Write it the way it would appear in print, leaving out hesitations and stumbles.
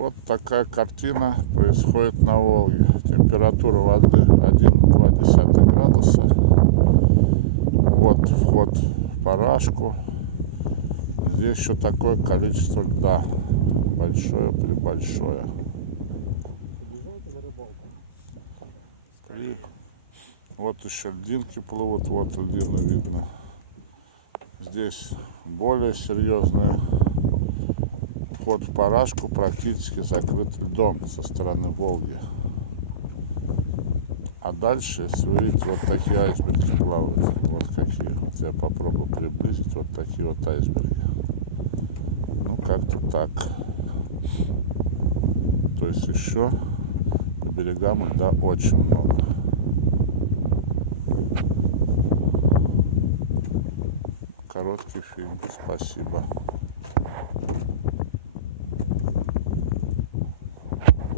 Вот такая картина происходит на Волге. Температура воды 1,2 градуса. Вот вход в Парашку. Здесь еще такое количество льда. Большое-пребольшое. И вот еще льдинки плывут. Вот льдины видно. Здесь более серьезная. Вход в Парашку практически закрыт льдом со стороны Волги. А дальше, если вы видите, вот такие айсберги плавают. Вот какие. Вот я попробую приблизить. Вот такие вот айсберги. Ну, как-то так. То есть еще по берегам льда очень много. Короткий фильм. Спасибо.